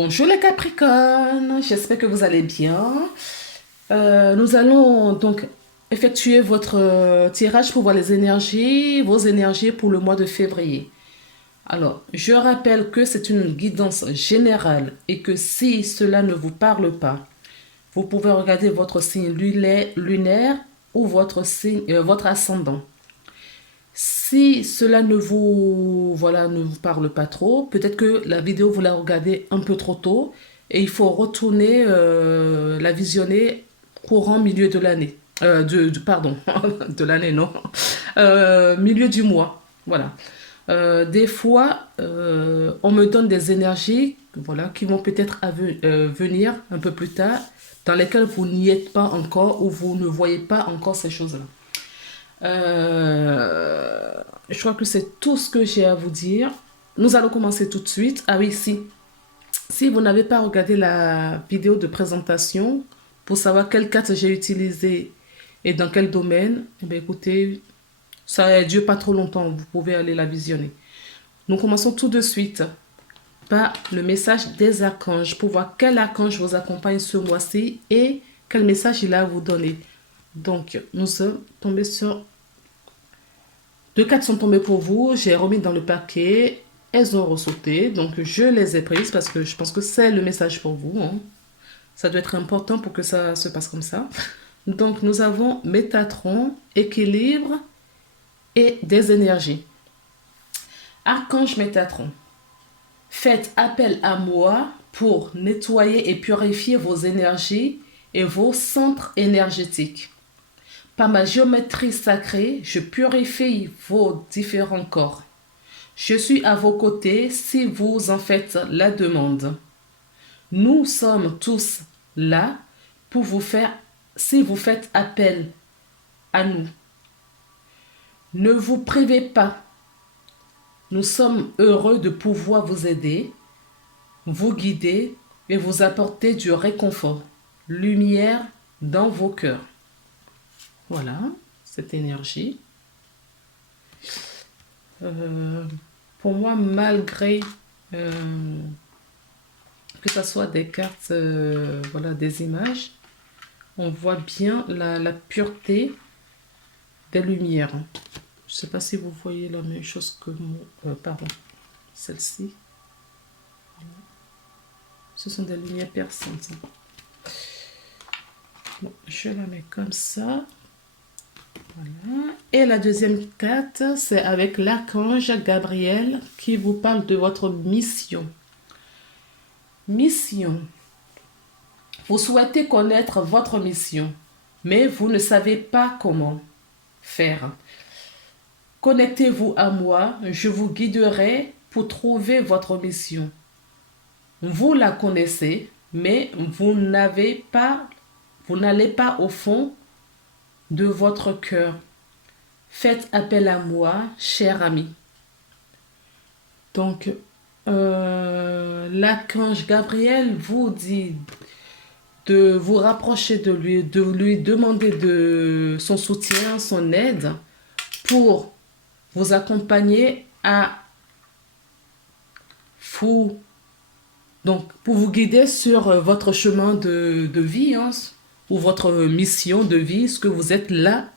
Bonjour les Capricornes, j'espère que vous allez bien. Nous allons donc effectuer votre tirage pour voir les énergies, vos énergies pour le mois de février. Alors, je rappelle que c'est une guidance générale et que si cela ne vous parle pas, vous pouvez regarder votre signe lunaire ou votre signe, votre ascendant. Si cela ne vous, voilà, ne vous parle pas trop, peut-être que la vidéo, vous la regardez un peu trop tôt et il faut retourner la visionner courant milieu de l'année. Pardon, de l'année, non. Milieu du mois. Voilà. Des fois, on me donne des énergies voilà, qui vont peut-être venir un peu plus tard, dans lesquelles vous n'y êtes pas encore ou vous ne voyez pas encore ces choses-là. Je crois que c'est tout ce que j'ai à vous dire. Nous allons commencer tout de suite. Ah oui, si vous n'avez pas regardé la vidéo de présentation pour savoir quelle carte j'ai utilisée et dans quel domaine, eh bien, écoutez, ça ne dure pas trop longtemps. Vous pouvez aller la visionner. Nous commençons tout de suite par le message des archanges pour voir quel archange vous accompagne ce mois-ci et quel message il a à vous donner. Donc, nous sommes tombés sur... Deux cartes sont tombées pour vous. J'ai remis dans le paquet. Elles ont ressauté. Donc, je les ai prises parce que je pense que c'est le message pour vous. Hein. Ça doit être important pour que ça se passe comme ça. Donc, nous avons Métatron, équilibre et des énergies. Archange Métatron, faites appel à moi pour nettoyer et purifier vos énergies et vos centres énergétiques. Par ma géométrie sacrée, je purifie vos différents corps. Je suis à vos côtés si vous en faites la demande. Nous sommes tous là pour vous faire si vous faites appel à nous. Ne vous privez pas. Nous sommes heureux de pouvoir vous aider, vous guider et vous apporter du réconfort, lumière dans vos cœurs. Voilà, cette énergie. Pour moi, malgré que ce soit des cartes, voilà, des images, on voit bien la pureté des lumières. Je ne sais pas si vous voyez la même chose que moi. Pardon, celle-ci. Ce sont des lumières perçantes. Bon, je la mets comme ça. Voilà. Et la deuxième carte, c'est avec l'archange Gabriel qui vous parle de votre mission. Mission. Vous souhaitez connaître votre mission, mais vous ne savez pas comment faire. Connectez-vous à moi, je vous guiderai pour trouver votre mission. Vous la connaissez, mais vous n'allez pas au fond de votre cœur. Faites appel à moi, cher ami. Donc, l'archange Gabriel vous dit de vous rapprocher de lui demander son soutien, son aide pour vous accompagner à vous, donc pour vous guider sur votre chemin de vie hein, ou votre mission de vie, ce que vous êtes là,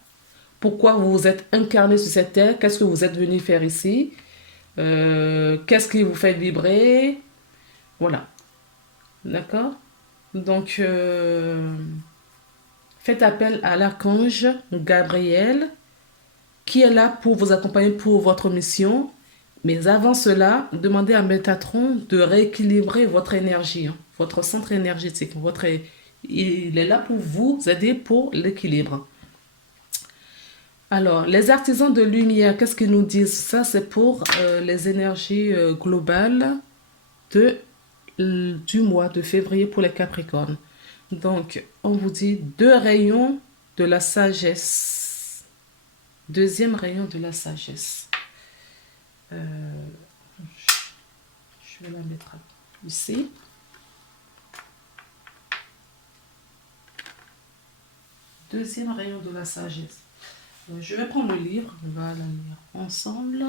pourquoi vous vous êtes incarné sur cette terre, qu'est-ce que vous êtes venu faire ici, qu'est-ce qui vous fait vibrer, voilà, d'accord. Donc, faites appel à l'archange Gabriel qui est là pour vous accompagner pour votre mission. Mais avant cela, demandez à Métatron de rééquilibrer votre énergie, hein, votre centre énergétique. Il est là pour vous aider pour l'équilibre. Alors, les artisans de lumière, qu'est-ce qu'ils nous disent? Ça, c'est pour les énergies globales du mois de février pour les Capricornes. Donc, on vous dit 2 rayons de la sagesse. Deuxième rayon de la sagesse. Je vais la mettre ici. Deuxième rayon de la sagesse. Je vais prendre le livre, on va la lire ensemble.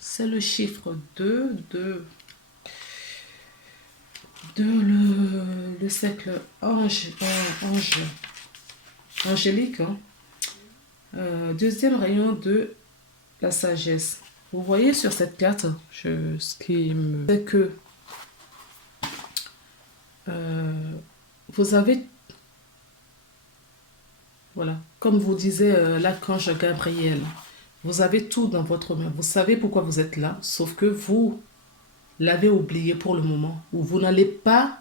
C'est le chiffre 2 de de le cercle angélique, hein. Deuxième rayon de la sagesse. Vous voyez sur cette carte, ce qui me c'est que vous avez, voilà, comme vous disait l'archange Gabriel, vous avez tout dans votre main. Vous savez pourquoi vous êtes là, sauf que vous l'avez oublié pour le moment, ou vous n'allez pas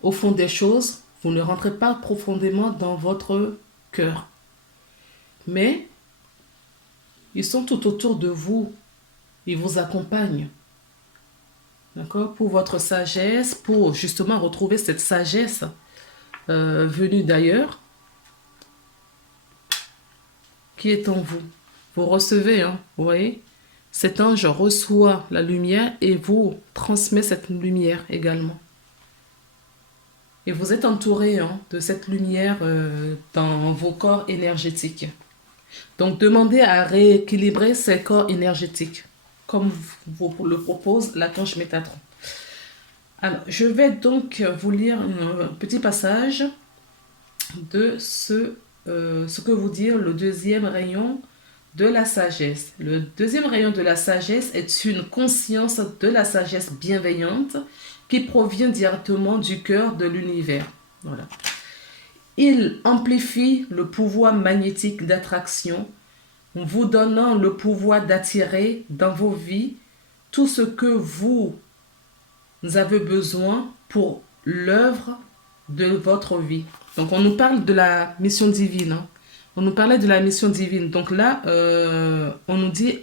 au fond des choses, vous ne rentrez pas profondément dans votre cœur. Mais ils sont tout autour de vous, ils vous accompagnent. D'accord? Pour votre sagesse, pour justement retrouver cette sagesse venue d'ailleurs, qui est en vous. Vous recevez, hein, vous voyez? Cet ange reçoit la lumière et vous transmet cette lumière également. Et vous êtes entouré, hein, de cette lumière dans vos corps énergétiques. Donc, demandez à rééquilibrer ces corps énergétiques, comme vous le propose l'archange Métatron. Alors, je vais donc vous lire un petit passage de ce que vous dit le deuxième rayon de la sagesse. Le deuxième rayon de la sagesse est une conscience de la sagesse bienveillante qui provient directement du cœur de l'univers. Voilà. Il amplifie le pouvoir magnétique d'attraction, vous donnant le pouvoir d'attirer dans vos vies tout ce que vous avez besoin pour l'œuvre de votre vie. Donc, on nous parle de la mission divine, hein. On nous parlait de la mission divine. Donc là, on nous dit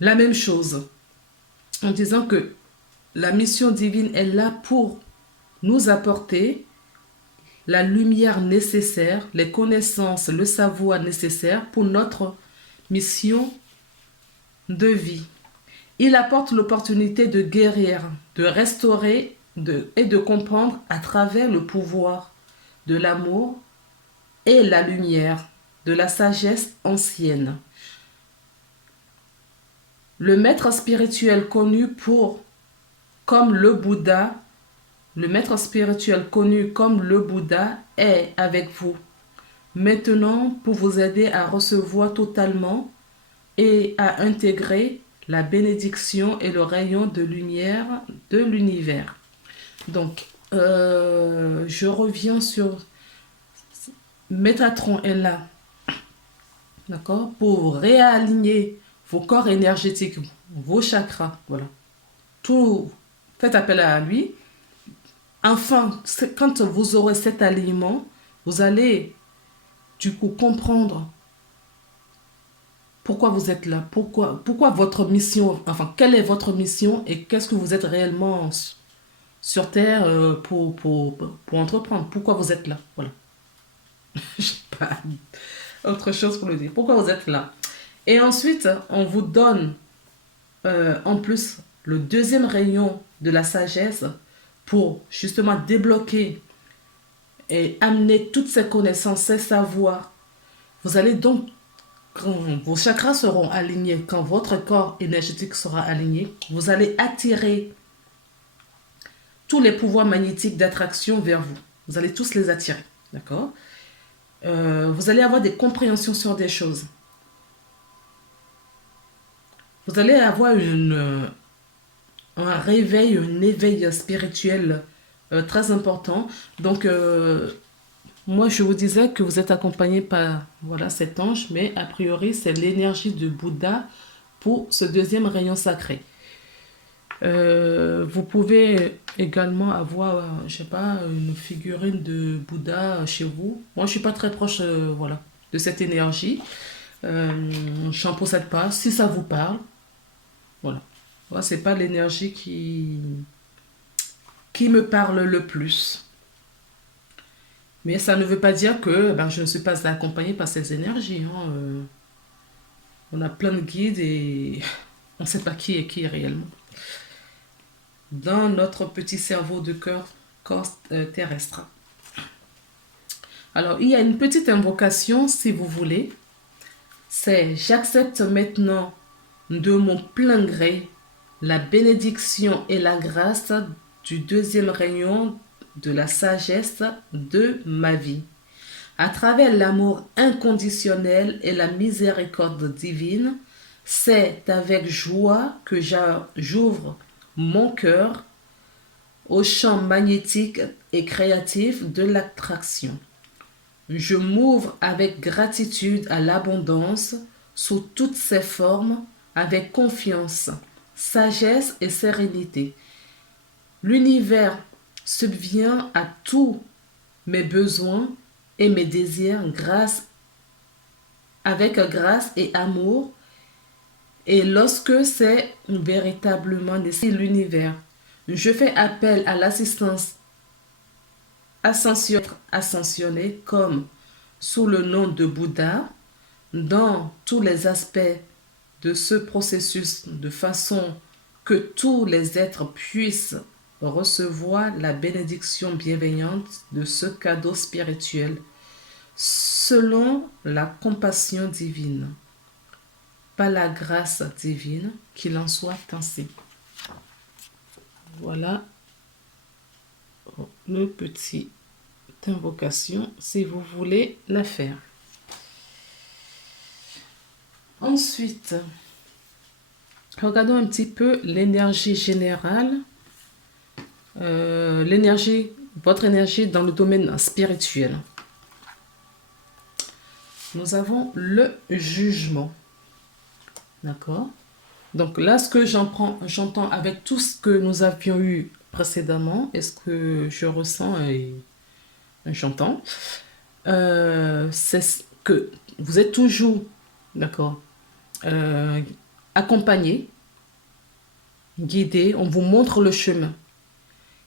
la même chose en disant que la mission divine est là pour nous apporter la lumière nécessaire, les connaissances, le savoir nécessaire pour notre mission de vie. Il apporte l'opportunité de guérir, de restaurer et de comprendre à travers le pouvoir de l'amour et la lumière de la sagesse ancienne. Le maître spirituel connu comme le Bouddha, le maître spirituel connu comme le Bouddha est avec vous maintenant pour vous aider à recevoir totalement et à intégrer la bénédiction et le rayon de lumière de l'univers. Donc, je reviens sur Métatron est là, d'accord, pour réaligner vos corps énergétiques, vos chakras, voilà. Tout, faites appel à lui. Enfin, quand vous aurez cet alignement, vous allez du coup comprendre pourquoi vous êtes là, pourquoi votre mission, enfin, quelle est votre mission et qu'est-ce que vous êtes réellement sur Terre pour entreprendre, pourquoi vous êtes là, voilà. Je sais pas autre chose pour le dire. Pourquoi vous êtes là? Et ensuite, on vous donne en plus le deuxième rayon de la sagesse pour justement débloquer et amener toutes ces connaissances, ces savoirs. Vous allez donc, quand vos chakras seront alignés, quand votre corps énergétique sera aligné, vous allez attirer tous les pouvoirs magnétiques d'attraction vers vous. Vous allez tous les attirer, d'accord? Vous allez avoir des compréhensions sur des choses. Vous allez avoir un réveil, un éveil spirituel très important. Donc, moi, je vous disais que vous êtes accompagné par voilà, cet ange, mais a priori, c'est l'énergie de Bouddha pour ce deuxième rayon sacré. Vous pouvez également avoir, je sais pas, une figurine de Bouddha chez vous. Moi, je suis pas très proche, voilà, de cette énergie. Je n'en possède pas. Si ça vous parle, voilà. Moi, c'est pas l'énergie qui me parle le plus. Mais ça ne veut pas dire que je ne suis pas accompagnée par ces énergies, hein. On a plein de guides et on ne sait pas qui est qui réellement dans notre petit cerveau de corps terrestre. Alors, il y a une petite invocation, si vous voulez. C'est « J'accepte maintenant de mon plein gré la bénédiction et la grâce du deuxième rayon de la sagesse de ma vie. À travers l'amour inconditionnel et la miséricorde divine, c'est avec joie que j'ouvre mon cœur au champ magnétique et créatif de l'attraction. Je m'ouvre avec gratitude à l'abondance sous toutes ses formes, avec confiance, sagesse et sérénité. L'univers subvient à tous mes besoins et mes désirs avec grâce et amour. Et lorsque c'est véritablement nécessaire, l'univers, je fais appel à l'assistance ascensionnée comme sous le nom de Bouddha dans tous les aspects de ce processus de façon que tous les êtres puissent recevoir la bénédiction bienveillante de ce cadeau spirituel selon la compassion divine, par la grâce divine, qu'il en soit ainsi. Voilà le petit invocation si vous voulez la faire. Ensuite, regardons un petit peu l'énergie générale, votre énergie dans le domaine spirituel. Nous avons le jugement. D'accord? Donc là, ce que j'entends avec tout ce que nous avions eu précédemment, et ce que je ressens et j'entends, c'est que vous êtes toujours, d'accord, accompagné, guidé, on vous montre le chemin.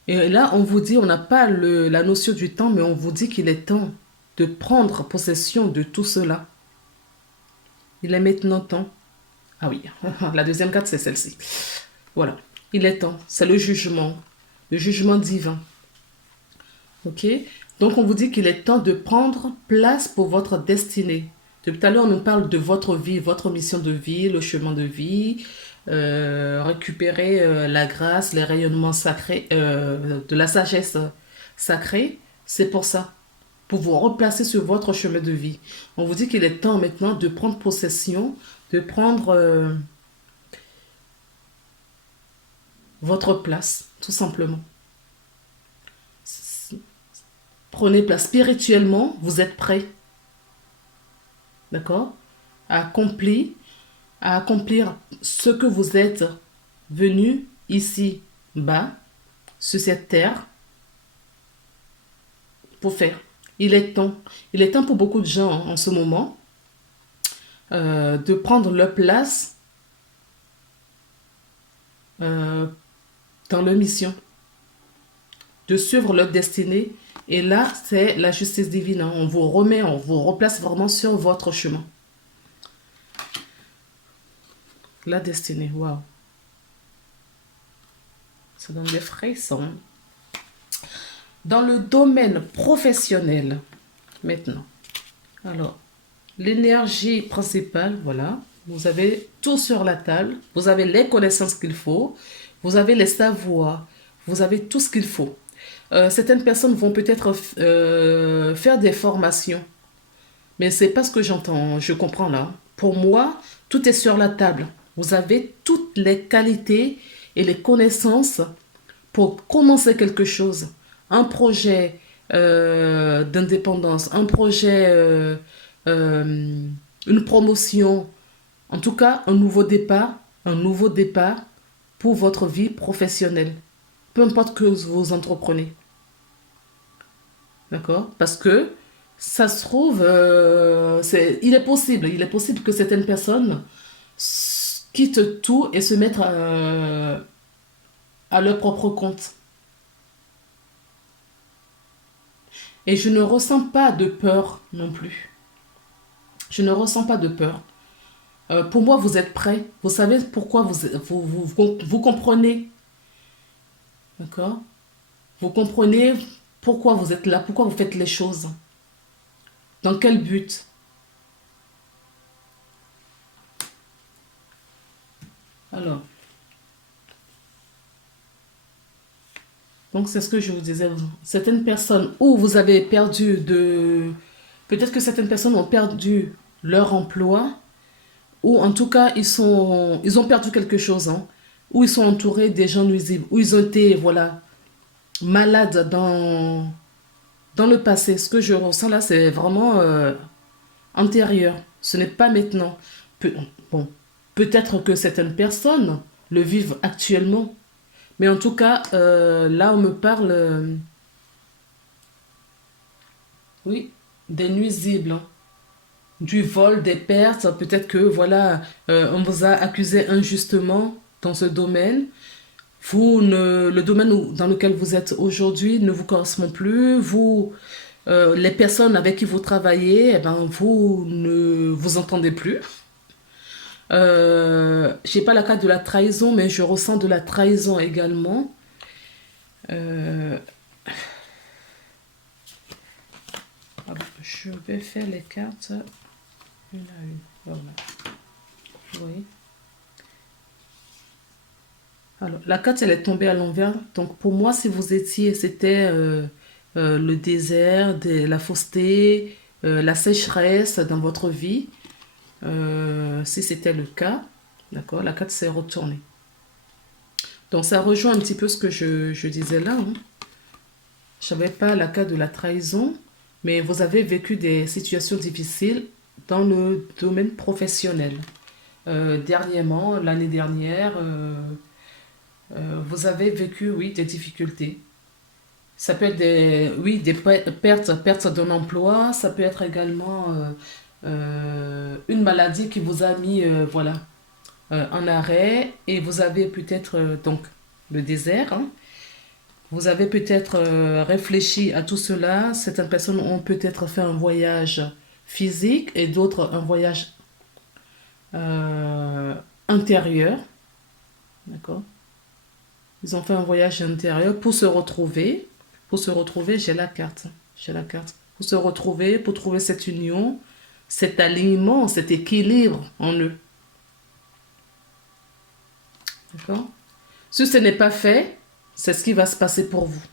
Et là, on vous dit, on n'a pas la notion du temps, mais on vous dit qu'il est temps de prendre possession de tout cela. Il est maintenant temps. Ah oui, la deuxième carte, c'est celle-ci. Voilà, il est temps. C'est le jugement divin. Ok? Donc, on vous dit qu'il est temps de prendre place pour votre destinée. Depuis tout à l'heure, on nous parle de votre vie, votre mission de vie, le chemin de vie, récupérer la grâce, les rayonnements sacrés, de la sagesse sacrée. C'est pour ça, pour vous replacer sur votre chemin de vie. On vous dit qu'il est temps maintenant de prendre possession, de prendre votre place, tout simplement. Prenez place spirituellement, vous êtes prêt, d'accord, à accomplir ce que vous êtes venu ici bas, sur cette terre, pour faire. Il est temps pour beaucoup de gens en ce moment de prendre leur place dans leur mission, de suivre leur destinée. Et là, c'est la justice divine. On vous replace vraiment sur votre chemin. La destinée, waouh. Ça donne des frissons. Dans le domaine professionnel, maintenant. Alors, l'énergie principale, voilà. Vous avez tout sur la table. Vous avez les connaissances qu'il faut. Vous avez les savoirs. Vous avez tout ce qu'il faut. Certaines personnes vont peut-être faire des formations. Mais c'est pas ce que j'entends, je comprends là. Pour moi, tout est sur la table. Vous avez toutes les qualités et les connaissances pour commencer quelque chose. Un projet d'indépendance, un projet, une promotion, en tout cas un nouveau départ pour votre vie professionnelle. Peu importe que vous entreprenez. D'accord? Parce que ça se trouve, il est possible que certaines personnes quittent tout et se mettent à leur propre compte. Et je ne ressens pas de peur non plus. Je ne ressens pas de peur. Pour moi, vous êtes prêts. Vous savez pourquoi vous comprenez. D'accord? Vous comprenez pourquoi vous êtes là, pourquoi vous faites les choses. Dans quel but? Alors, Donc, c'est ce que je vous disais. Certaines personnes, où vous avez perdu de... Peut-être que certaines personnes ont perdu leur emploi, ou en tout cas, ils ont perdu quelque chose, hein, ou ils sont entourés des gens nuisibles, ou ils ont été, voilà, malades dans le passé. Ce que je ressens là, c'est vraiment antérieur. Ce n'est pas maintenant. Bon, peut-être que certaines personnes le vivent actuellement, mais en tout cas, là, on me parle, oui, des nuisibles, hein, du vol, des pertes. Peut-être que, voilà, on vous a accusé injustement dans ce domaine. Le domaine dans lequel vous êtes aujourd'hui ne vous correspond plus. Les personnes avec qui vous travaillez, eh ben, vous ne vous entendez plus. Je n'ai pas la carte de la trahison, mais je ressens de la trahison également. Euh, je vais faire les cartes une à une. Voilà. Oui. Alors, la carte, elle est tombée à l'envers. Donc, pour moi, si vous étiez, c'était le désert, la fausseté, la sécheresse dans votre vie. Si c'était le cas, d'accord, la carte s'est retournée. Donc, ça rejoint un petit peu ce que je disais là, hein. Je n'avais pas la carte de la trahison, mais vous avez vécu des situations difficiles dans le domaine professionnel. Dernièrement, l'année dernière, vous avez vécu, oui, des difficultés. Ça peut être oui, des pertes d'un emploi, ça peut être également une maladie qui vous a mis, voilà, en arrêt, et vous avez peut-être, donc, le désert, hein. Vous avez peut-être réfléchi à tout cela. Certaines personnes ont peut-être fait un voyage physique et d'autres un voyage euh, intérieur. D'accord? Ils ont fait un voyage intérieur pour se retrouver. Pour se retrouver, j'ai la carte. J'ai la carte. Pour se retrouver, pour trouver cette union, cet alignement, cet équilibre en eux. D'accord? Si ce n'est pas fait, c'est ce qui va se passer pour vous.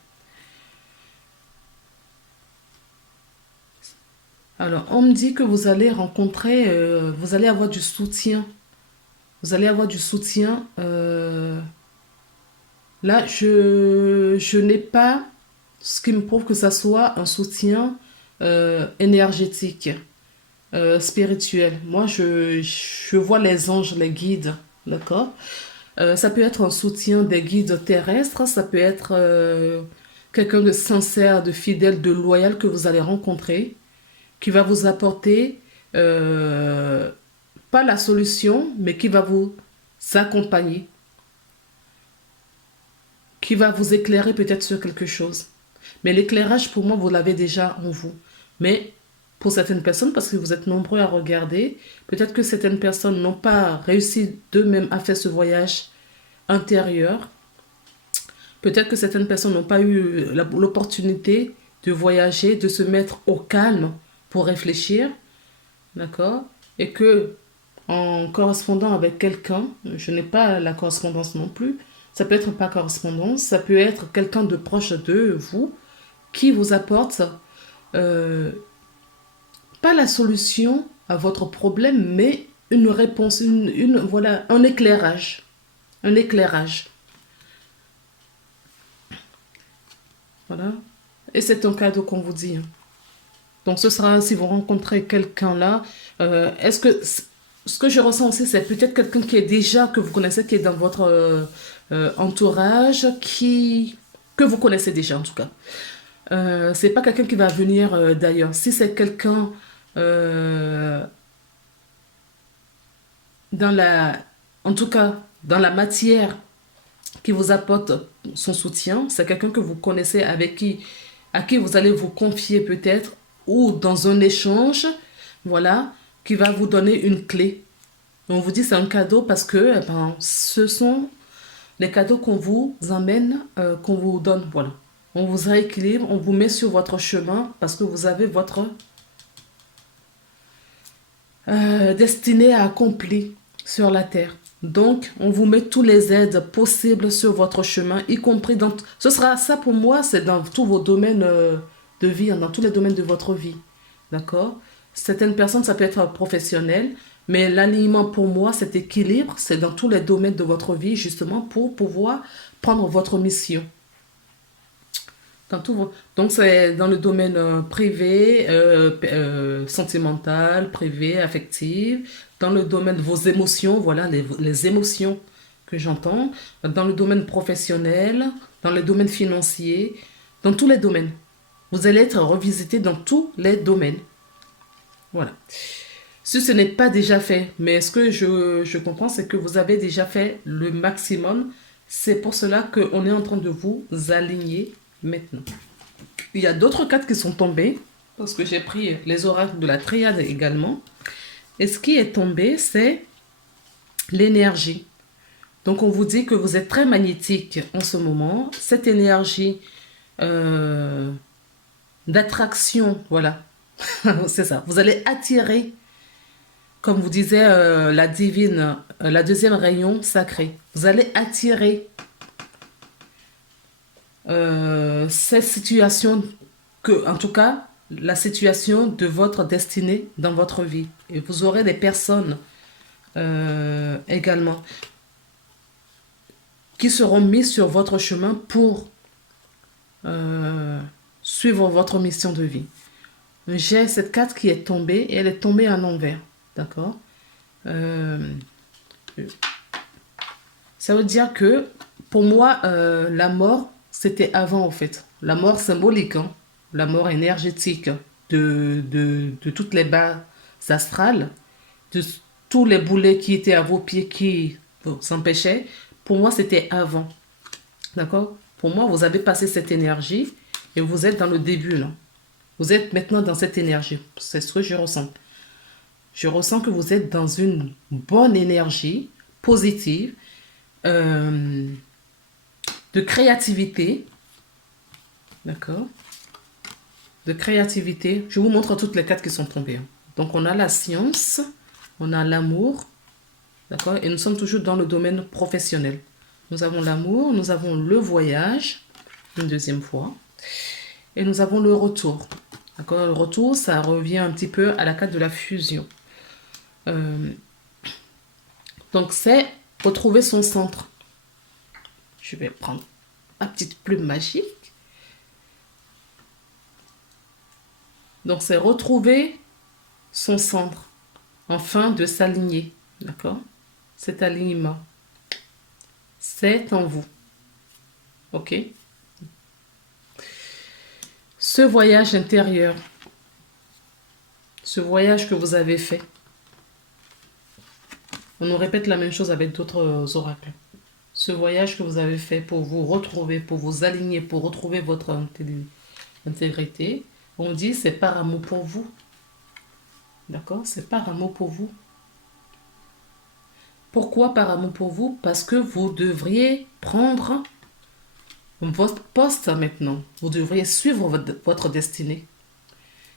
Alors, on me dit que vous allez rencontrer, vous allez avoir du soutien. Vous allez avoir du soutien. Là, je n'ai pas ce qui me prouve que ça soit un soutien énergétique, spirituel. Moi, je vois les anges, les guides, d'accord? Ça peut être un soutien des guides terrestres, ça peut être quelqu'un de sincère, de fidèle, de loyal que vous allez rencontrer, qui va vous apporter, euh, pas la solution, mais qui va vous accompagner, qui va vous éclairer peut-être sur quelque chose. Mais l'éclairage, pour moi, vous l'avez déjà en vous. Mais pour certaines personnes, parce que vous êtes nombreux à regarder, peut-être que certaines personnes n'ont pas réussi d'eux-mêmes à faire ce voyage intérieur. Peut-être que certaines personnes n'ont pas eu l'opportunité de voyager, de se mettre au calme pour réfléchir, d'accord? Et que en correspondant avec quelqu'un, je n'ai pas la correspondance non plus, ça peut être pas correspondance, ça peut être quelqu'un de proche de vous qui vous apporte euh, pas la solution à votre problème, mais une réponse, voilà, un éclairage. Un éclairage. Voilà. Et c'est un cadeau qu'on vous dit, hein. Donc ce sera, si vous rencontrez quelqu'un là, est-ce que ce que je ressens aussi, c'est peut-être quelqu'un qui est déjà, que vous connaissez, qui est dans votre entourage, que vous connaissez déjà en tout cas. C'est pas quelqu'un qui va venir d'ailleurs. Si c'est quelqu'un euh, dans la, en tout cas dans la matière qui vous apporte son soutien, c'est quelqu'un que vous connaissez, à qui vous allez vous confier peut-être, ou dans un échange, voilà, qui va vous donner une clé. On vous dit c'est un cadeau parce que eh ben, ce sont les cadeaux qu'on vous amène, qu'on vous donne, voilà. On vous rééquilibre, on vous met sur votre chemin parce que vous avez votre destinée à accomplir. sur la terre. Donc, on vous met tous les aides possibles sur votre chemin, y compris dans... Ce sera ça pour moi, c'est dans tous vos domaines de vie, hein, dans tous les domaines de votre vie. D'accord? Certaines personnes, ça peut être professionnel, mais l'alignement pour moi, cet équilibre, c'est dans tous les domaines de votre vie, justement, pour pouvoir prendre votre mission. Donc, c'est dans le domaine privé, sentimental, privé, affectif, dans le domaine de vos émotions, voilà, les émotions que j'entends, dans le domaine professionnel, dans le domaine financier, dans tous les domaines. Vous allez être revisité dans tous les domaines. Voilà. Si ce n'est pas déjà fait, mais ce que je comprends, c'est que vous avez déjà fait le maximum. C'est pour cela qu'on est en train de vous aligner maintenant. Il y a d'autres cartes qui sont tombées, parce que j'ai pris les oracles de la triade également. Et ce qui est tombé, c'est l'énergie. Donc on vous dit que vous êtes très magnétique en ce moment. Cette énergie d'attraction, voilà, c'est ça. Vous allez attirer, comme vous disait la divine, la deuxième rayon sacré. Vous allez attirer cette situation en tout cas, la situation de votre destinée dans votre vie. Et vous aurez des personnes également qui seront mises sur votre chemin pour suivre votre mission de vie. J'ai cette carte qui est tombée et elle est tombée à l'envers. D'accord? Ça veut dire que pour moi, la mort, c'était avant en fait. La mort symbolique, hein? La mort énergétique de toutes les bases astrales, de tous les boulets qui étaient à vos pieds qui vous empêchaient. Pour moi, c'était avant. D'accord? Pour moi, vous avez passé cette énergie et vous êtes dans le début là. Vous êtes maintenant dans cette énergie. C'est ce que je ressens. Je ressens que vous êtes dans une bonne énergie positive, de créativité. D'accord? De créativité. Je vous montre toutes les cartes qui sont tombées. Donc, on a la science, on a l'amour, d'accord? Et nous sommes toujours dans le domaine professionnel. Nous avons l'amour, nous avons le voyage, une deuxième fois, et nous avons le retour. D'accord? Le retour, ça revient un petit peu à la carte de la fusion. Donc, c'est retrouver son centre. Je vais prendre ma petite plume magique. Donc, c'est retrouver son centre, afin de s'aligner, d'accord? Cet alignement, c'est en vous, ok? Ce voyage intérieur, ce voyage que vous avez fait, on nous répète la même chose avec d'autres oracles. Ce voyage que vous avez fait pour vous retrouver, pour vous aligner, pour retrouver votre intégrité, on dit c'est par amour pour vous. D'accord? C'est par amour pour vous. Pourquoi par amour pour vous? Parce que vous devriez prendre votre poste maintenant. Vous devriez suivre votre destinée.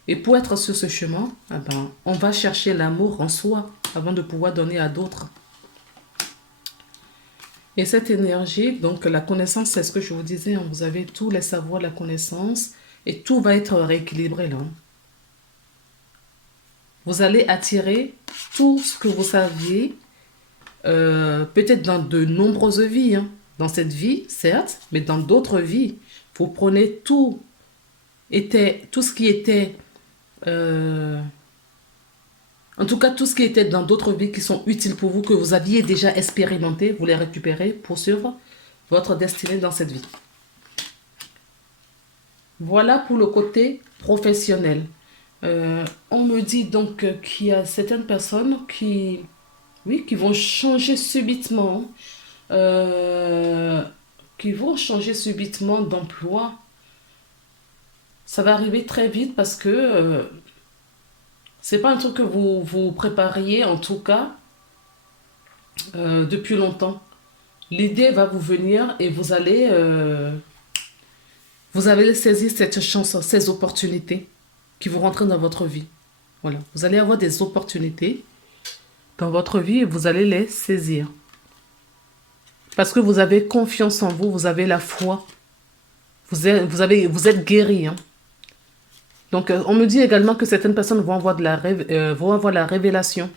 Et pour être sur ce chemin, eh ben, on va chercher l'amour en soi avant de pouvoir donner à d'autres. Et cette énergie, donc la connaissance, c'est ce que je vous disais, hein, vous avez tous les savoirs, la connaissance, et tout va être rééquilibré là. Vous allez attirer tout ce que vous saviez, peut-être dans de nombreuses vies. Hein. Dans cette vie, certes, mais dans d'autres vies. Vous prenez tout ce qui était... en tout cas, tout ce qui était dans d'autres vies qui sont utiles pour vous, que vous aviez déjà expérimenté, vous les récupérez pour suivre votre destinée dans cette vie. Voilà pour le côté professionnel. On me dit donc qu'il y a certaines personnes qui vont changer subitement, d'emploi. Ça va arriver très vite parce que c'est pas un truc que vous vous prépariez, en tout cas, depuis longtemps. L'idée va vous venir et vous allez saisir cette chance, ces opportunités qui vont rentrer dans votre vie. Voilà. Vous allez avoir des opportunités dans votre vie et vous allez les saisir. Parce que vous avez confiance en vous, vous avez la foi. Vous êtes guéri. Hein. Donc, on me dit également que certaines personnes vont avoir, vont avoir la révélation.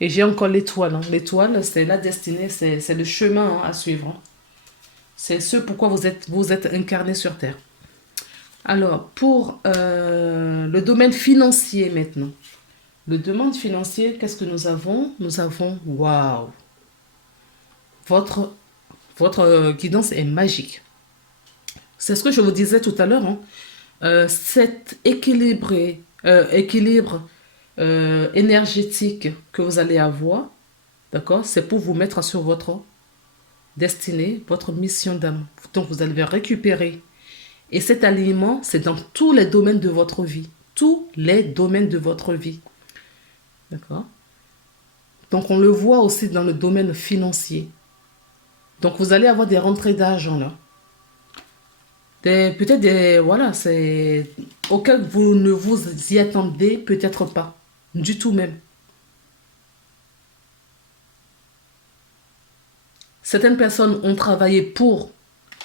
Et j'ai encore l'étoile. Hein. L'étoile, c'est la destinée, c'est le chemin hein, à suivre. Hein. C'est ce pourquoi vous êtes incarné sur Terre. Alors, pour le domaine financier maintenant. Le domaine financier, qu'est-ce que nous avons? Nous avons, waouh, votre guidance est magique. C'est ce que je vous disais tout à l'heure. Hein. Cet équilibre énergétique que vous allez avoir, d'accord, c'est pour vous mettre sur votre destinée, votre mission d'âme. Donc, vous allez récupérer. Et cet alignement, c'est dans tous les domaines de votre vie. Tous les domaines de votre vie. D'accord? Donc, on le voit aussi dans le domaine financier. Donc, vous allez avoir des rentrées d'argent là. Peut-être des, voilà, c'est auquel vous ne vous y attendez peut-être pas. Du tout même. Certaines personnes ont travaillé pour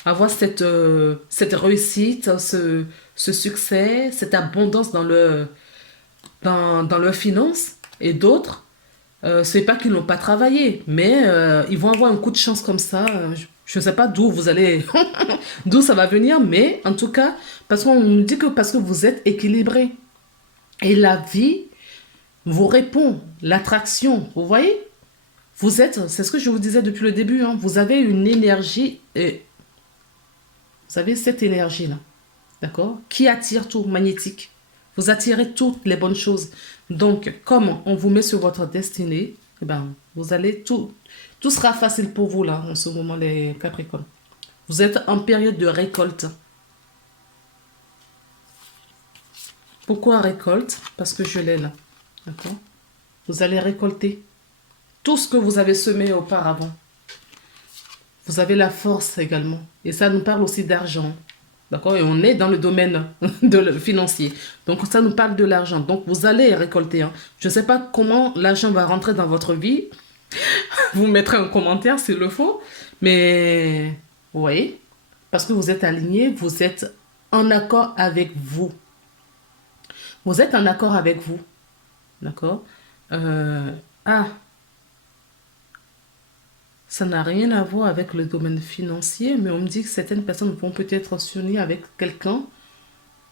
avoir cette réussite, ce succès, cette abondance dans leurs finances. Et d'autres, c'est pas qu'ils n'ont pas travaillé, mais ils vont avoir un coup de chance comme ça. Je ne sais pas d'où vous allez, d'où ça va venir, mais en tout cas, parce qu'on nous dit que parce que vous êtes équilibré. Et la vie vous répond, l'attraction, vous voyez? Vous êtes, c'est ce que je vous disais depuis le début, hein, vous avez une énergie, vous avez cette énergie-là, d'accord? Qui attire tout, magnétique. Vous attirez toutes les bonnes choses. Donc, comme on vous met sur votre destinée, eh ben, vous allez tout sera facile pour vous là, en ce moment, les Capricornes. Vous êtes en période de récolte. Pourquoi récolte? Parce que je l'ai là, d'accord? Vous allez récolter tout ce que vous avez semé auparavant. Vous avez la force également. Et ça nous parle aussi d'argent. D'accord? Et on est dans le domaine financier. Donc, ça nous parle de l'argent. Donc, vous allez récolter. Hein. Je ne sais pas comment l'argent va rentrer dans votre vie. Vous mettrez un commentaire s'il le faut. Mais, vous voyez, parce que vous êtes aligné, vous êtes en accord avec vous. Vous êtes en accord avec vous. D'accord? Ça n'a rien à voir avec le domaine financier, mais on me dit que certaines personnes vont peut-être s'unir avec quelqu'un,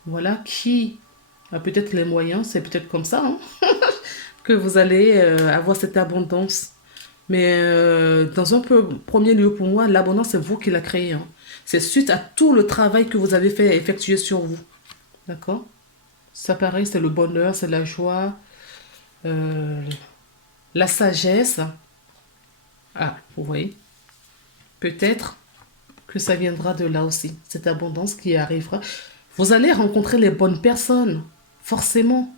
voilà, qui a peut-être les moyens, c'est peut-être comme ça, hein, que vous allez avoir cette abondance. Mais dans un premier lieu pour moi, l'abondance, c'est vous qui la créez. Hein. C'est suite à tout le travail que vous avez fait effectuer sur vous. D'accord? Ça, pareil, c'est le bonheur, c'est la joie, la sagesse. Ah, vous voyez? Peut-être que ça viendra de là aussi, cette abondance qui arrivera. Vous allez rencontrer les bonnes personnes, forcément,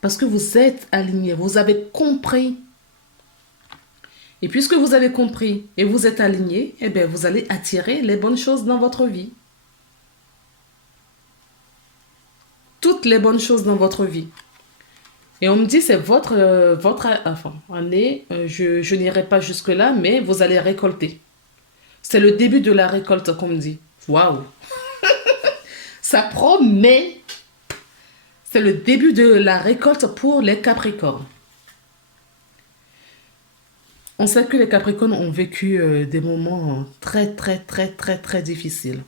parce que vous êtes alignés, vous avez compris. Et puisque vous avez compris et vous êtes alignés, eh bien, vous allez attirer les bonnes choses dans votre vie. Toutes les bonnes choses dans votre vie. Et on me dit, c'est votre année, je n'irai pas jusque-là, mais vous allez récolter. C'est le début de la récolte, comme on dit. Waouh! Ça promet. C'est le début de la récolte pour les Capricornes. On sait que les Capricornes ont vécu des moments très, très, très, très, très difficiles.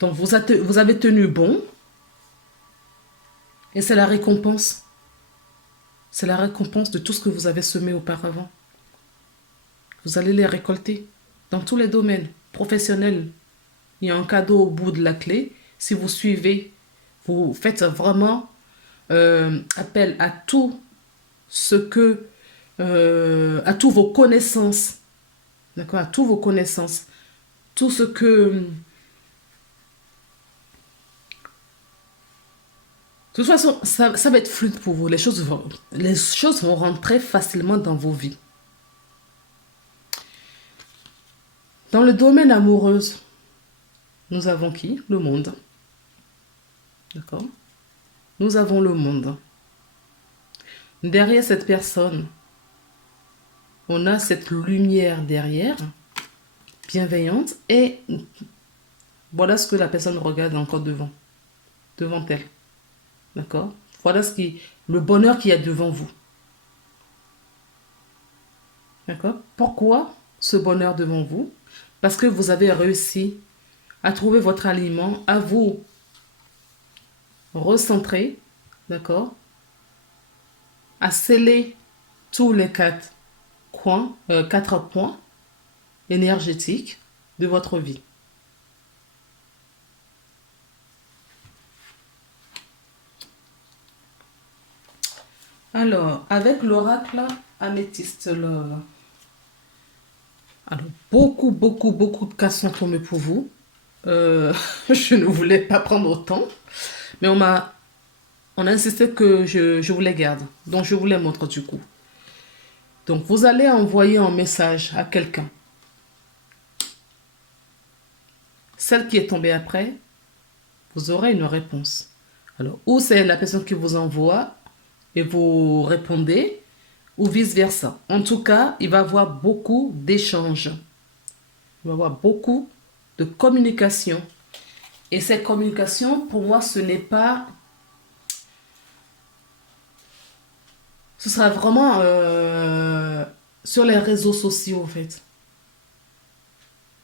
Donc, vous avez tenu bon. Et c'est la récompense. C'est la récompense de tout ce que vous avez semé auparavant. Vous allez les récolter dans tous les domaines professionnels. Il y a un cadeau au bout de la clé. Si vous suivez, vous faites vraiment appel à tout ce que, à toutes vos connaissances, d'accord, à toutes vos connaissances, tout ce que, de toute façon, ça va être fluide pour vous. Les choses vont rentrer facilement dans vos vies. Dans le domaine amoureux, nous avons qui? Le monde. D'accord? Nous avons le monde. Derrière cette personne, on a cette lumière derrière, bienveillante, et voilà ce que la personne regarde encore devant elle. D'accord? Voilà le bonheur qu'il y a devant vous. D'accord? Pourquoi ce bonheur devant vous? Parce que vous avez réussi à trouver votre aliment, à vous recentrer, d'accord? À sceller tous les quatre points énergétiques de votre vie. Alors, avec l'oracle améthyste, alors, beaucoup de cas sont tombés pour vous. Je ne voulais pas prendre autant, mais on a insisté que je vous les garde. Donc, je vous les montre du coup. Donc, vous allez envoyer un message à quelqu'un. Celle qui est tombée après, vous aurez une réponse. Alors, ou c'est la personne qui vous envoie et vous répondez, ou vice-versa. En tout cas, il va y avoir beaucoup d'échanges. Il va y avoir beaucoup de communication. Et cette communication, pour moi, ce n'est pas... Ce sera vraiment sur les réseaux sociaux, en fait.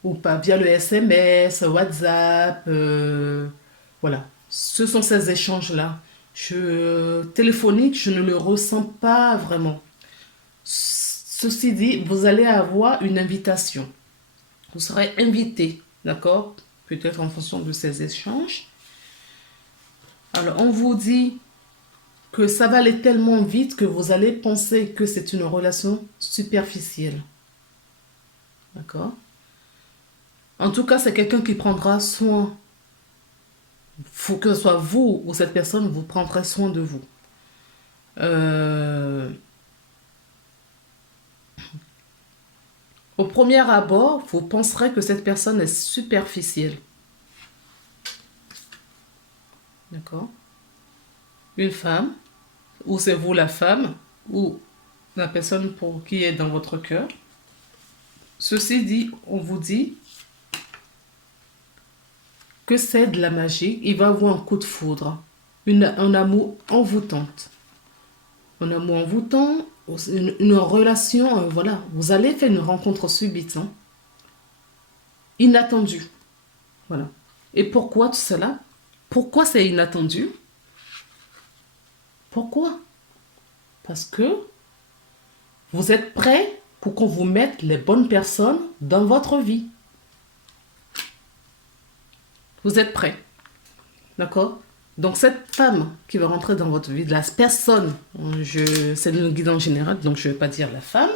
Ou pas via le SMS, WhatsApp, voilà. Ce sont ces échanges-là. Téléphonique, je ne le ressens pas vraiment. Ceci dit, vous allez avoir une invitation. Vous serez invité, d'accord? Peut-être en fonction de ces échanges. Alors, on vous dit que ça va aller tellement vite que vous allez penser que c'est une relation superficielle. D'accord? En tout cas, c'est quelqu'un qui prendra soin. Faut que ce soit vous ou cette personne, vous prendrez soin de vous. Euh, Au premier abord, vous penserez que cette personne est superficielle. D'accord? Une femme, ou c'est vous la femme, ou la personne pour qui est dans votre cœur. Ceci dit, on vous dit que c'est de la magie. Il va avoir un coup de foudre, un amour envoûtant. Un amour envoûtant, une relation, voilà. Vous allez faire une rencontre subite, hein, inattendue. Voilà. Et pourquoi tout cela? Pourquoi c'est inattendu? Pourquoi? Parce que vous êtes prêt pour qu'on vous mette les bonnes personnes dans votre vie. Vous êtes prêt. D'accord? Donc cette femme qui va rentrer dans votre vie, la personne, c'est le guide en général, donc je ne vais pas dire la femme,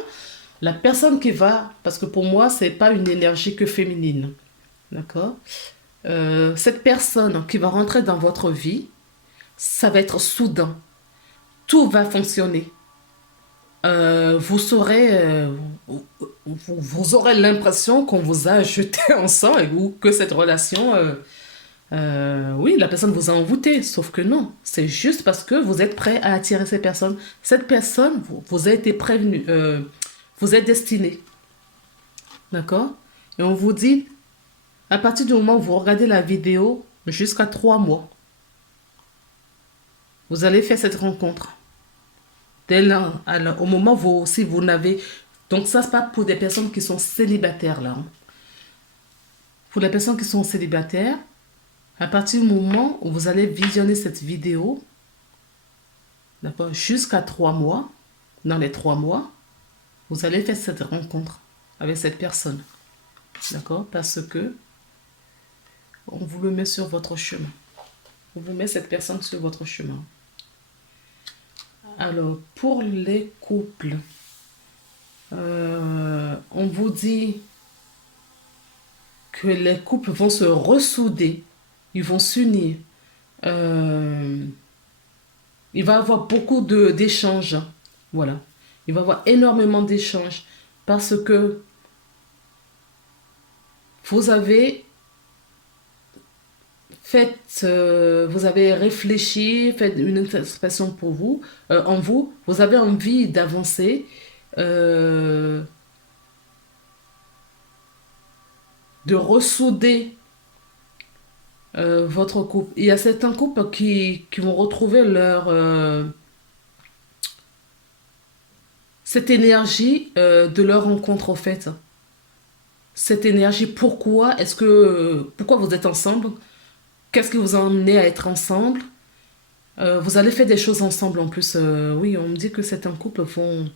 la personne qui va, parce que pour moi, ce n'est pas une énergie que féminine. D'accord? Cette personne qui va rentrer dans votre vie, ça va être soudain. Tout va fonctionner. Vous vous aurez l'impression qu'on vous a jeté ensemble ou que cette relation, oui, la personne vous a envoûté, sauf que non, c'est juste parce que vous êtes prêt à attirer ces personnes. Cette personne, vous a été prévenu, vous êtes destiné, d'accord? Et on vous dit, à partir du moment où vous regardez la vidéo, jusqu'à 3 mois, vous allez faire cette rencontre. Dès là, alors, au moment où si vous n'avez... Donc ça, c'est pas pour des personnes qui sont célibataires, là, hein. Pour les personnes qui sont célibataires, à partir du moment où vous allez visionner cette vidéo, d'accord, jusqu'à 3 mois, dans les 3 mois, vous allez faire cette rencontre avec cette personne. D'accord? Parce que on vous le met sur votre chemin. On vous met cette personne sur votre chemin. Alors, pour les couples, on vous dit que les couples vont se ressouder, ils vont s'unir. Il va y avoir beaucoup d'échanges. Voilà. Il va y avoir énormément d'échanges parce que vous avez faites, vous avez réfléchi, faites une introspection pour vous, en vous, vous avez envie d'avancer, euh, de ressouder votre couple. Il y a certains couples qui vont retrouver cette énergie de leur rencontre, au fait. Cette énergie, pourquoi vous êtes ensemble? Qu'est-ce qui vous a amené à être ensemble? Vous allez faire des choses ensemble en plus. Oui, on me dit que certains couples font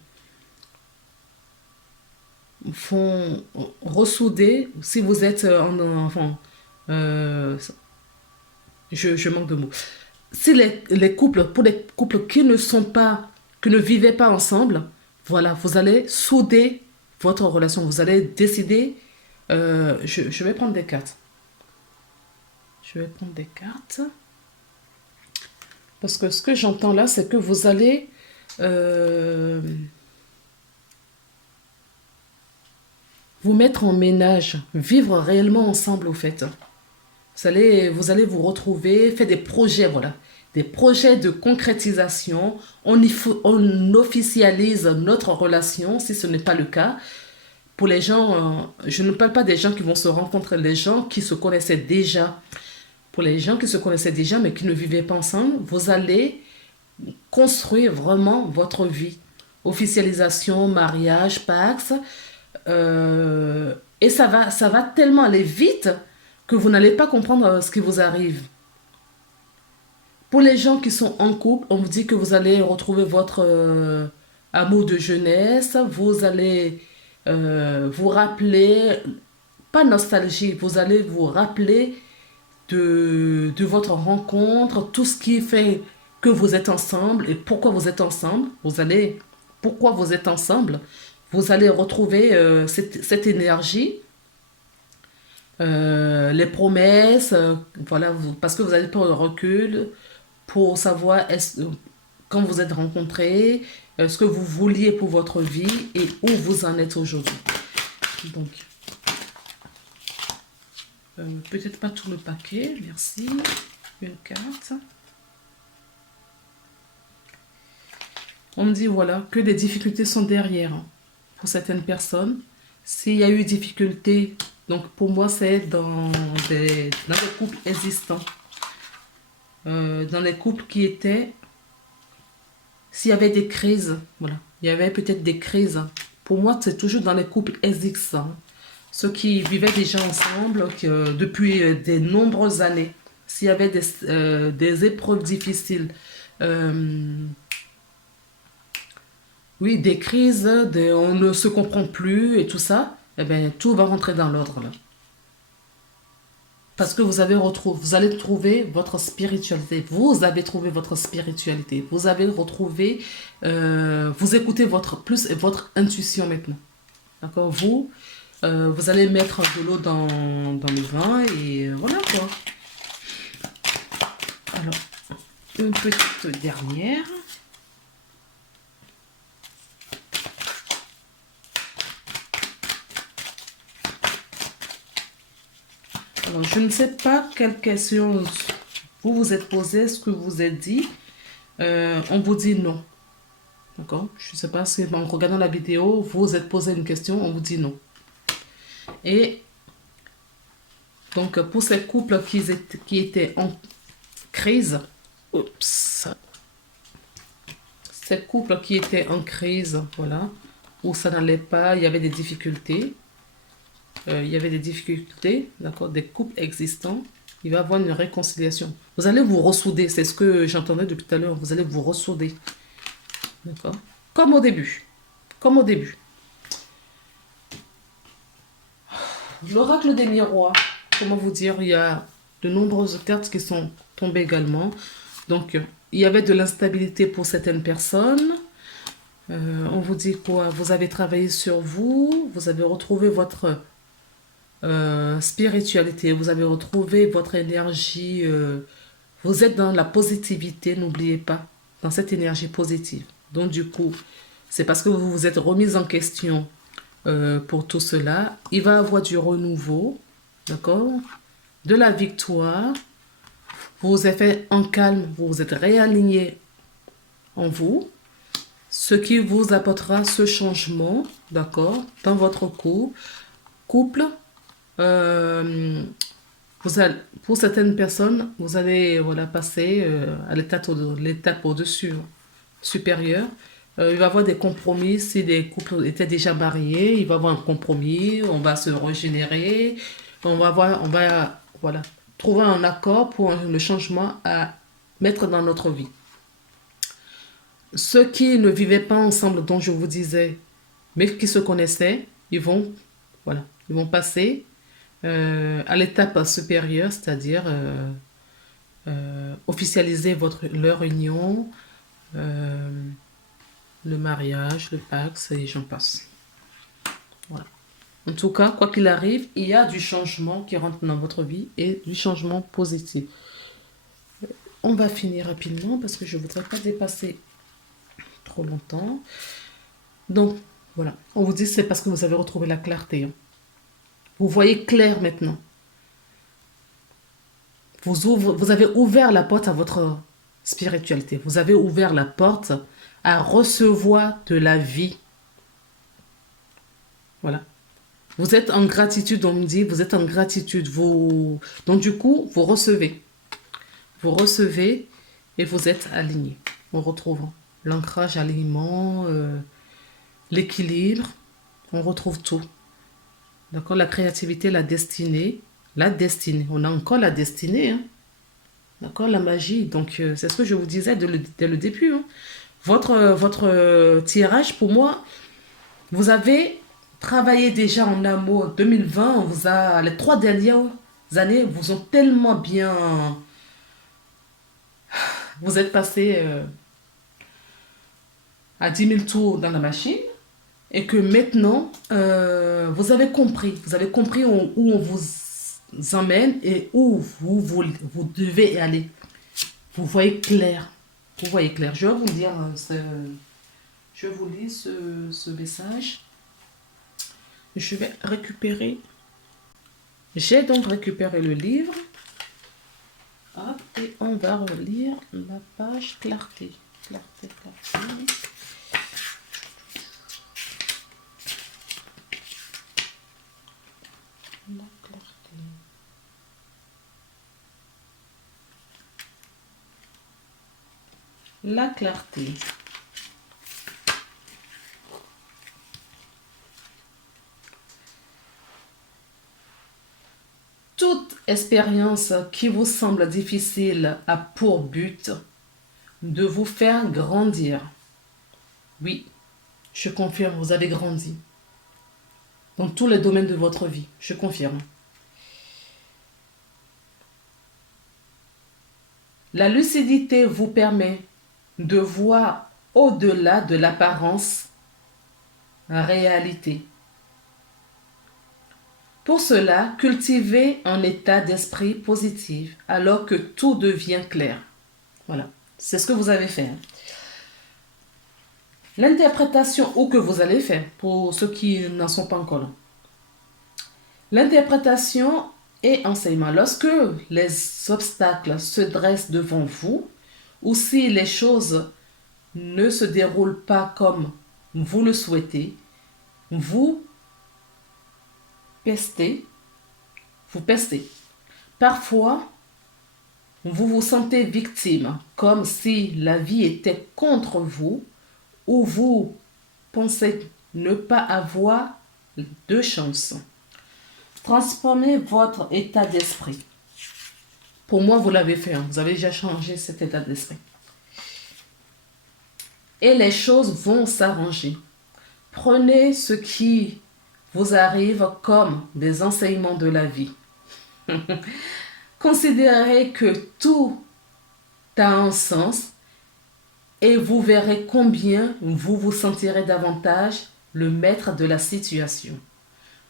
ressouder si vous êtes enfin, euh, je manque de mots. Si les couples, pour les couples qui ne vivaient pas ensemble, voilà, vous allez souder votre relation. Vous allez décider. Je vais prendre des cartes. Je vais prendre des cartes. Parce que ce que j'entends là, c'est que vous allez vous mettre en ménage, vivre réellement ensemble au fait. Vous allez vous retrouver, faire des projets, voilà. Des projets de concrétisation. On officialise notre relation, si ce n'est pas le cas. Pour les gens, je ne parle pas des gens qui vont se rencontrer, les gens qui se connaissaient déjà. Pour les gens qui se connaissaient déjà, mais qui ne vivaient pas ensemble, vous allez construire vraiment votre vie. Officialisation, mariage, Pax. Et ça va tellement aller vite que vous n'allez pas comprendre ce qui vous arrive. Pour les gens qui sont en couple, on vous dit que vous allez retrouver votre amour de jeunesse, vous allez vous rappeler, pas nostalgie, vous allez vous rappeler de votre rencontre, tout ce qui fait que vous êtes ensemble et pourquoi vous êtes ensemble. Pourquoi vous êtes ensemble, vous allez retrouver cette énergie, les promesses, voilà, parce que vous avez peur de recul pour savoir quand vous êtes rencontrés, ce que vous vouliez pour votre vie et où vous en êtes aujourd'hui. Donc, peut-être pas tout le paquet, merci. Une carte. On me dit, voilà, que des difficultés sont derrière pour certaines personnes. S'il y a eu difficultés, donc pour moi, c'est dans les couples existants. Dans les couples qui étaient... S'il y avait des crises, voilà, il y avait peut-être des crises. Pour moi, c'est toujours dans les couples existants. Ceux qui vivaient déjà ensemble depuis de nombreuses années. S'il y avait des épreuves difficiles, oui, des crises, on ne se comprend plus et tout ça, eh bien, tout va rentrer dans l'ordre là. Parce que vous allez trouver votre spiritualité. Vous avez trouvé votre spiritualité. Vous avez retrouvé, vous écoutez plus votre intuition maintenant. D'accord? Vous allez mettre de l'eau dans le vin et voilà quoi. Alors, une petite dernière. Alors, je ne sais pas quelle question vous vous êtes posé, ce que vous vous êtes dit. On vous dit non. D'accord? Je ne sais pas si en regardant la vidéo, vous vous êtes posé une question, on vous dit non. Et donc, pour ces couples qui étaient en crise, ces couples qui étaient en crise, voilà, où ça n'allait pas, il y avait des difficultés. D'accord, des couples existants, il va y avoir une réconciliation. Vous allez vous ressouder, c'est ce que j'entendais depuis tout à l'heure, vous allez vous ressouder. D'accord? Comme au début. Comme au début. L'oracle des miroirs, comment vous dire, il y a de nombreuses cartes qui sont tombées également. Donc, il y avait de l'instabilité pour certaines personnes. On vous dit quoi? Vous avez travaillé sur vous, vous avez retrouvé votre spiritualité, vous avez retrouvé votre énergie, vous êtes dans la positivité, n'oubliez pas, dans cette énergie positive. Donc du coup, c'est parce que vous vous êtes remise en question pour tout cela. Il va y avoir du renouveau, d'accord, de la victoire, vous vous êtes fait en calme, vous vous êtes réaligné en vous, ce qui vous apportera ce changement, d'accord, dans votre couple. Euh, pour certaines personnes, vous allez voilà, passer à l'étape au-dessus, supérieure. Il va y avoir des compromis. Si des couples étaient déjà mariés, il va y avoir un compromis. On va se régénérer. On va voilà, trouver un accord pour le changement à mettre dans notre vie. Ceux qui ne vivaient pas ensemble, dont je vous disais, mais qui se connaissaient, voilà, ils vont passer à l'étape supérieure, c'est-à-dire officialiser leur union, euh, le mariage, le Pax, et j'en passe. Voilà. En tout cas, quoi qu'il arrive, il y a du changement qui rentre dans votre vie et du changement positif. On va finir rapidement parce que je ne voudrais pas dépasser trop longtemps. Donc, voilà. On vous dit c'est parce que vous avez retrouvé la clarté. Hein. Vous voyez clair maintenant. Vous avez ouvert la porte à votre spiritualité. Vous avez ouvert la porte à recevoir de la vie. Voilà. Vous êtes en gratitude, on me dit, vous êtes en gratitude. Donc du coup, vous recevez. Vous recevez et vous êtes aligné. On retrouve l'ancrage, l'alignement, l'équilibre. On retrouve tout. D'accord, la créativité, la destinée. La destinée. On a encore la destinée. Hein. D'accord, la magie. Donc, c'est ce que je vous disais dès le début. Hein. Votre tirage, pour moi, vous avez travaillé déjà en amour. 2020, les 3 dernières années vous ont tellement bien... Vous êtes passé à 10 000 tours dans la machine. Et que maintenant, vous avez compris. Vous avez compris où on vous emmène et où vous devez aller. Vous voyez clair. Vous voyez clair. Je vais vous dire, je vous lis ce message. Je vais récupérer. J'ai donc récupéré le livre. Hop, et on va relire la page clarté. Clarté, clarté. La clarté. La clarté. Toute expérience qui vous semble difficile a pour but de vous faire grandir. Oui, je confirme, vous avez grandi. Dans tous les domaines de votre vie, je confirme. La lucidité vous permet de voir au-delà de l'apparence la réalité. Pour cela, cultivez un état d'esprit positif alors que tout devient clair. Voilà, c'est ce que vous avez fait. L'interprétation, ou que vous allez faire, pour ceux qui n'en sont pas encore là. L'interprétation et enseignement. Lorsque les obstacles se dressent devant vous, ou si les choses ne se déroulent pas comme vous le souhaitez, vous pestez. Parfois, vous vous sentez victime, comme si la vie était contre vous, ou vous pensez ne pas avoir de chance. Transformez votre état d'esprit. Pour moi, vous l'avez fait. Hein. Vous avez déjà changé cet état d'esprit. Et les choses vont s'arranger. Prenez ce qui vous arrive comme des enseignements de la vie. Considérez que tout a un sens et vous verrez combien vous vous sentirez davantage le maître de la situation.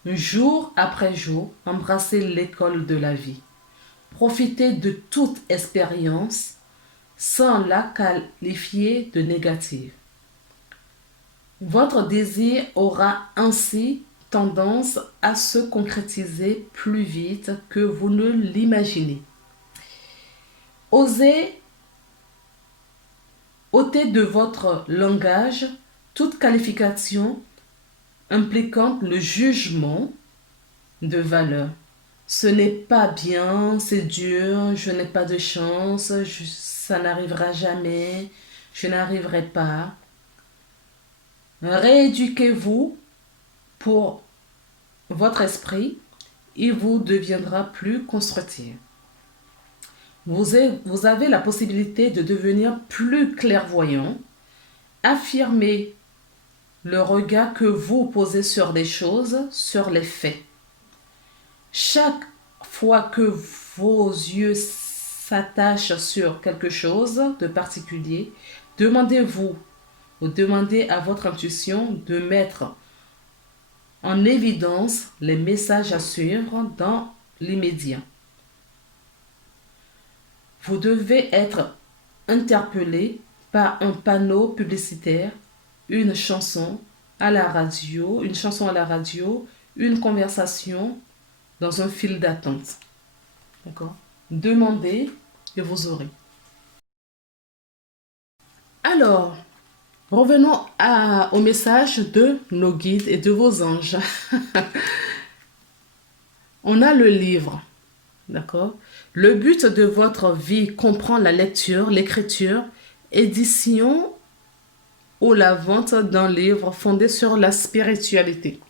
Jour après jour, embrassez l'école de la vie. Profitez de toute expérience sans la qualifier de négative. Votre désir aura ainsi tendance à se concrétiser plus vite que vous ne l'imaginez. Osez ôter de votre langage toute qualification impliquant le jugement de valeur. Ce n'est pas bien, c'est dur, je n'ai pas de chance, ça n'arrivera jamais, je n'arriverai pas. Rééduquez-vous pour votre esprit, il vous deviendra plus constructif. Vous avez la possibilité de devenir plus clairvoyant. Affirmez le regard que vous posez sur les choses, sur les faits. Chaque fois que vos yeux s'attachent sur quelque chose de particulier, demandez-vous ou demandez à votre intuition de mettre en évidence les messages à suivre dans l'immédiat. Vous devez être interpellé par un panneau publicitaire, une chanson à la radio, une conversation dans un fil d'attente. D'accord? Demandez et vous aurez. Alors, revenons au message de nos guides et de vos anges. On a le livre. D'accord? Le but de votre vie comprend la lecture, l'écriture, édition ou la vente d'un livre fondé sur la spiritualité.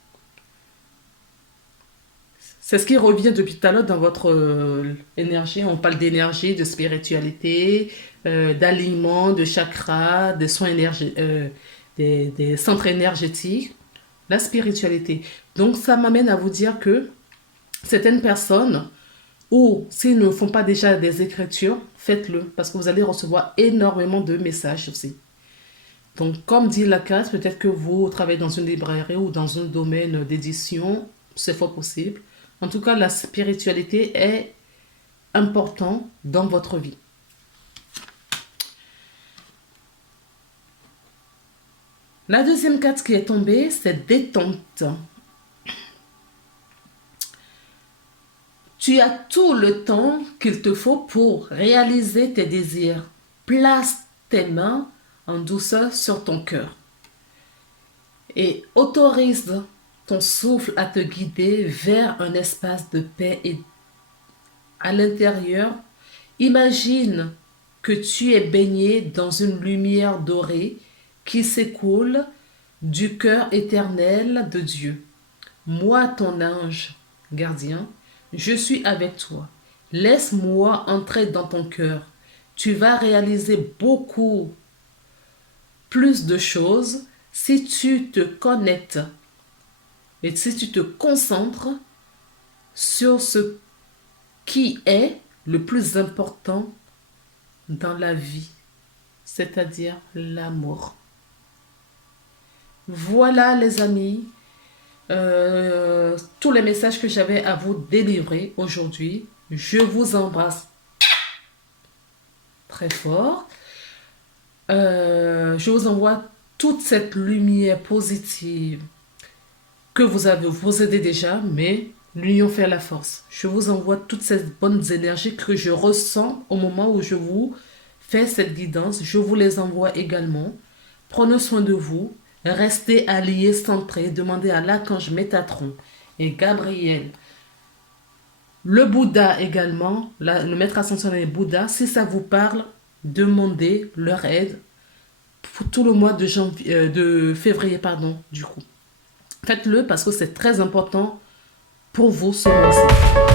C'est ce qui revient depuis tout à l'heure dans votre énergie. On parle d'énergie, de spiritualité, d'aliments, de chakras, des soins des centres énergétiques, la spiritualité. Donc, ça m'amène à vous dire que certaines personnes, ou s'ils ne font pas déjà des écritures, faites-le parce que vous allez recevoir énormément de messages aussi. Donc, comme dit la case, peut-être que vous travaillez dans une librairie ou dans un domaine d'édition, c'est fort possible. En tout cas, la spiritualité est importante dans votre vie. La deuxième carte qui est tombée, c'est détente. Tu as tout le temps qu'il te faut pour réaliser tes désirs. Place tes mains en douceur sur ton cœur et autorise ton souffle à te guider vers un espace de paix et à l'intérieur. Imagine que tu es baigné dans une lumière dorée qui s'écoule du cœur éternel de Dieu. Moi, ton ange gardien, je suis avec toi. Laisse-moi entrer dans ton cœur. Tu vas réaliser beaucoup plus de choses si tu te connectes et si tu te concentres sur ce qui est le plus important dans la vie, c'est-à-dire l'amour. Voilà les amis, tous les messages que j'avais à vous délivrer aujourd'hui. Je vous embrasse très fort. Je vous envoie toute cette lumière positive que vous possédez déjà, mais l'union fait la force. Je vous envoie toutes ces bonnes énergies que je ressens au moment où je vous fais cette guidance. Je vous les envoie également. Prenez soin de vous. Restez alliés, centrés. Demandez à l'archange Métatron et Gabriel, le Bouddha également, le maître ascensionné Bouddha, si ça vous parle, demandez leur aide pour tout le mois de février, du coup. Faites-le parce que c'est très important pour vous ce mois-ci.